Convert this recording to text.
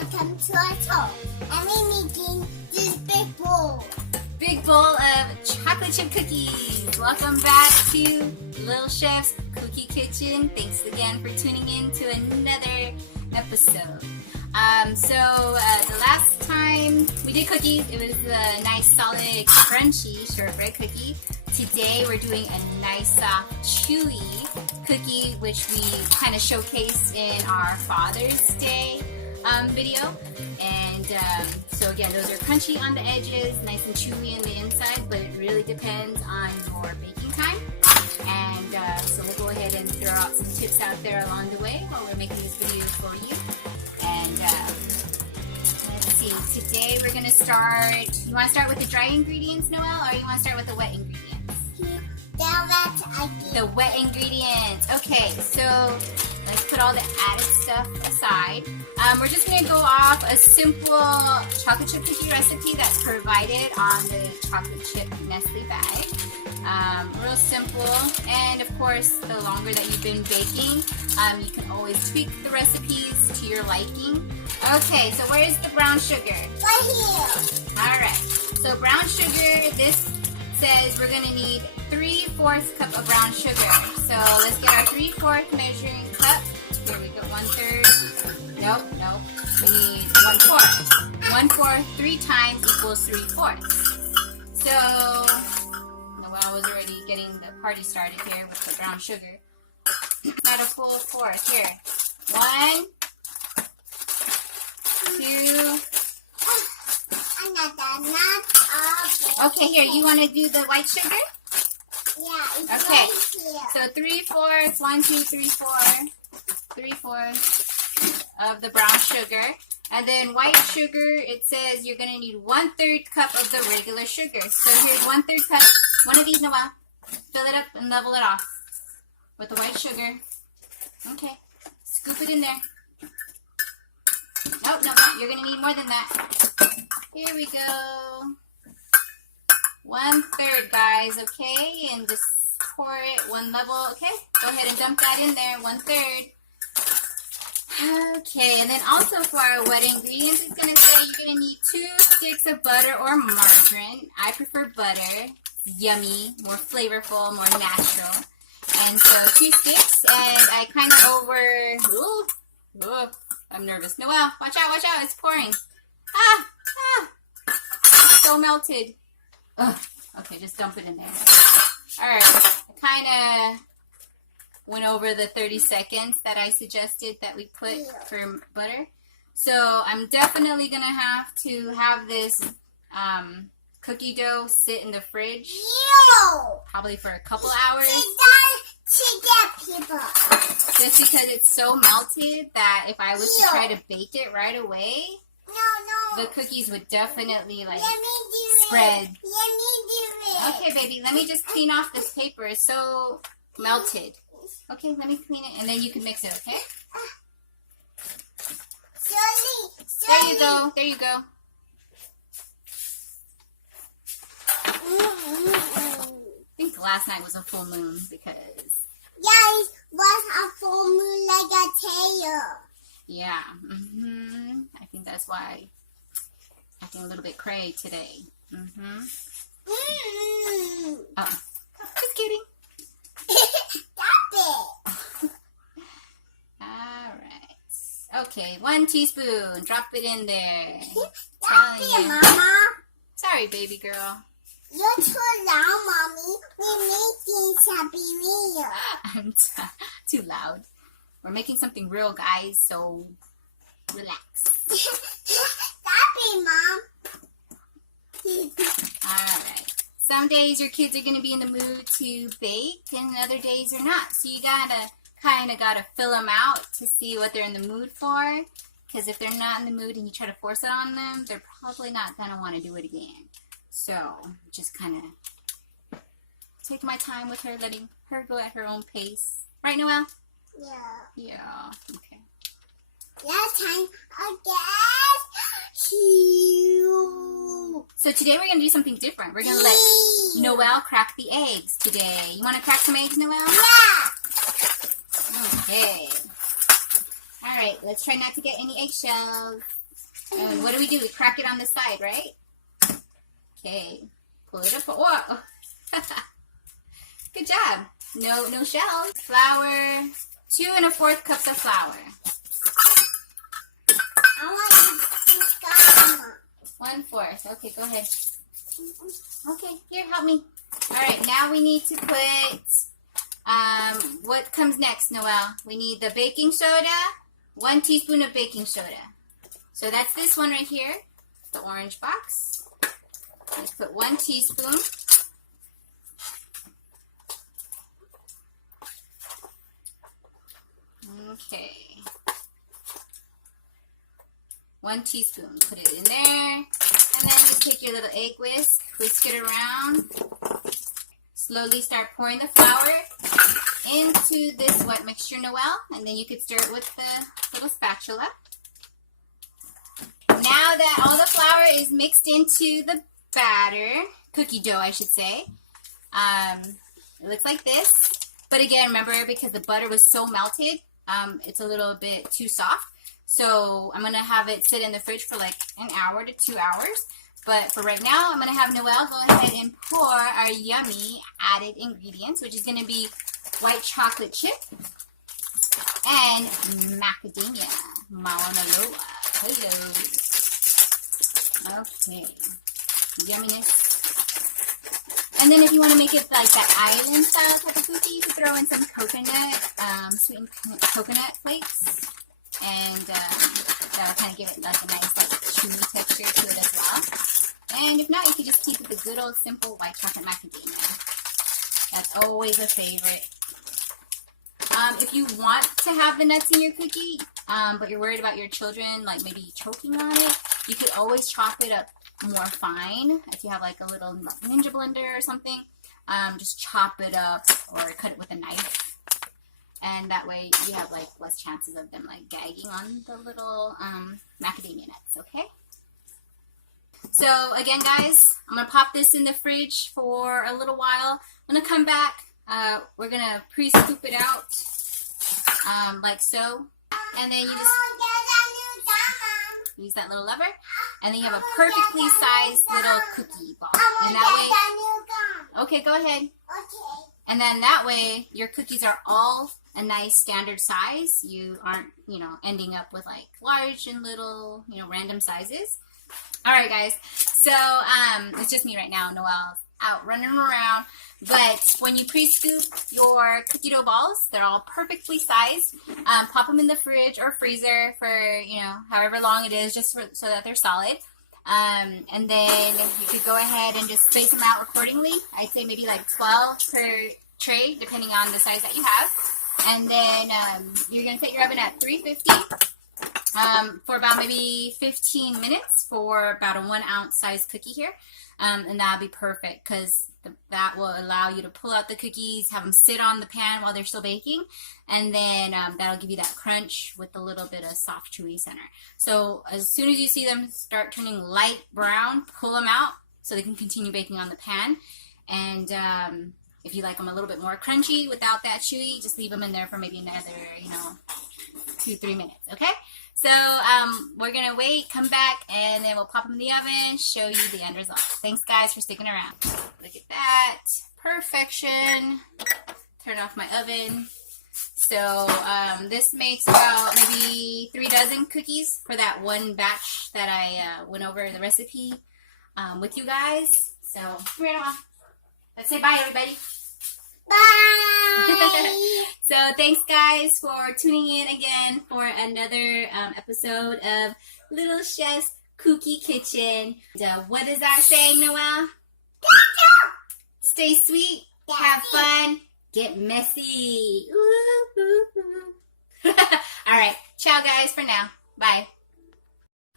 welcome to our show. And we're making this big bowl. Big bowl of chocolate chip cookies. Welcome back to Little Chef's Kooky Kitchen. Thanks again for tuning in to another episode. The last time we did cookies, it was a nice, solid, crunchy shortbread cookie. Today we're doing a nice, soft, chewy cookie, which we kind of showcased in our Father's Day video. And so again, those are crunchy on the edges, nice and chewy on the inside, but it really depends on your baking time. And so we'll go ahead and throw out some tips out there along the way while we're making this video for you. And let's see, today we're going to start, you want to start with the dry ingredients, Noelle, or you want to start with the wet ingredients? The wet ingredients. Okay, so let's put all the added stuff aside. We're just going to go off a simple chocolate chip cookie recipe that's provided on the chocolate chip Nestle bag. Real simple, and of course, the longer that you've been baking, you can always tweak the recipes to your liking. Okay, so where's the brown sugar? Right here. Alright, so brown sugar, this says we're going to need 3/4 cup of brown sugar. So let's get our 3/4 measuring cup. Here we go, 1/3. Nope. We need 1/4. 1/4, 3 times equals 3/4. So, Noelle was already getting the party started here with the brown sugar. Not a full fourth. Here. 1, 2. Okay, here, you want to do the white sugar? Yeah, it's okay. right here. So 3/4, 1, 2, 3, 4, 3/4 of the brown sugar. And then white sugar, it says you're going to need 1/3 cup of the regular sugar. So here's 1/3 cup. One of these, Noelle. Fill it up and level it off with the white sugar. Okay. Scoop it in there. Nope. You're going to need more than that. Here we go. 1/3, guys, okay? And just pour it one level, okay? Go ahead and dump that in there, 1/3. Okay, and then also for our wet ingredients, it's going to say you're going to need 2 sticks of butter or margarine. I prefer butter. Yummy, more flavorful, more natural. And so 2 sticks, and I kind of ooh, I'm nervous. Noelle, watch out, it's pouring. It's so melted. Ugh. Okay, just dump it in there. Alright, I kind of went over the 30 seconds that I suggested that we put for butter. So I'm definitely going to have this cookie dough sit in the fridge. Probably for a couple hours. Just because it's so melted that if I was to try to bake it right away, the cookies would definitely spread. Okay, baby, let me just clean off this paper. It's so melted. Okay, let me clean it, and then you can mix it, okay? There you go. I think last night was a full moon because... Yeah, it was a full moon like a tail. Yeah, I think that's why I'm acting a little bit cray today. Oh, just kidding. Stop it. Alright. Okay, 1 teaspoon. Drop it in there. Stop it, Mama. Sorry, baby girl. You're too loud, Mommy. We're making something real. I'm too loud. We're making something real, guys, so relax. Stop it, Mom. Alright. Some days your kids are going to be in the mood to bake, and other days are not. So you gotta fill them out to see what they're in the mood for. Because if they're not in the mood and you try to force it on them, they're probably not going to want to do it again. So just kind of take my time with her, letting her go at her own pace. Right, Noelle? Yeah. Okay. Last time, I guess. So today we're going to do something different. We're going to let Noelle crack the eggs today. You want to crack some eggs, Noelle? Yeah. Okay. Alright, let's try not to get any eggshells. And what do? We crack it on the side, right? Okay. Pull it up. Whoa. Good job. No shells. Flour. 2 1/4 cups of flour. I want this guy. 1/4. Okay, go ahead. Okay, here, help me. All right, now we need to put, what comes next, Noelle? We need the baking soda, 1 teaspoon of baking soda. So that's this one right here, the orange box. Let's put 1 teaspoon. Okay. 1 teaspoon. Put it in there. And then just take your little egg whisk it around. Slowly start pouring the flour into this wet mixture, Noelle. And then you could stir it with the little spatula. Now that all the flour is mixed into the batter, cookie dough, I should say, it looks like this. But again, remember, because the butter was so melted, it's a little bit too soft. So I'm going to have it sit in the fridge for like an hour to 2 hours. But for right now, I'm going to have Noelle go ahead and pour our yummy added ingredients, which is going to be white chocolate chip and macadamia. Mauna Loa. Hello. Okay. Yumminess. And then if you want to make it like that island style type of cookie, you can throw in some coconut, sweetened coconut flakes. And that'll kind of give it like a nice like chewy texture to it as well. And if not, you can just keep it the good old simple white chocolate macadamia. That's always a favorite. If you want to have the nuts in your cookie, but you're worried about your children like maybe choking on it, you could always chop it up more fine. If you have like a little ninja blender or something, just chop it up or cut it with a knife. And that way you have like less chances of them like gagging on the little macadamia nuts, okay? So again, guys, I'm going to pop this in the fridge for a little while. I'm going to come back. We're going to pre-scoop it out like so. And then you just use that little lever. And then you have a perfectly sized little cookie ball. And that way, okay, go ahead. Okay. And then that way, your cookies are all a nice standard size. You aren't, ending up with like large and little, random sizes. All right, guys. So it's just me right now. Noelle's out running around. But when you pre-scoop your cookie dough balls, they're all perfectly sized. Pop them in the fridge or freezer for, however long it is, just so that they're solid. And then you could go ahead and just space them out accordingly. I'd say maybe like 12 per tray, depending on the size that you have. And then you're going to set your oven at 350 for about maybe 15 minutes for about a 1 ounce size cookie here. And that'll be perfect because that will allow you to pull out the cookies, have them sit on the pan while they're still baking, and then that'll give you that crunch with a little bit of soft, chewy center. So as soon as you see them start turning light brown, pull them out so they can continue baking on the pan. And if you like them a little bit more crunchy without that chewy, just leave them in there for maybe another, 2-3 minutes, okay? So we're going to wait, come back, and then we'll pop them in the oven, show you the end result. Thanks, guys, for sticking around. Look at that. Perfection. Turn off my oven. So this makes about maybe 3 dozen cookies for that one batch that I went over the recipe with you guys. So right off. Let's say bye, everybody. Bye. So thanks, guys, for tuning in again for another episode of Little Chef's Kooky Kitchen. What is that saying, Noelle? Stay sweet, have fun, get messy. All right, ciao, guys, for now. Bye.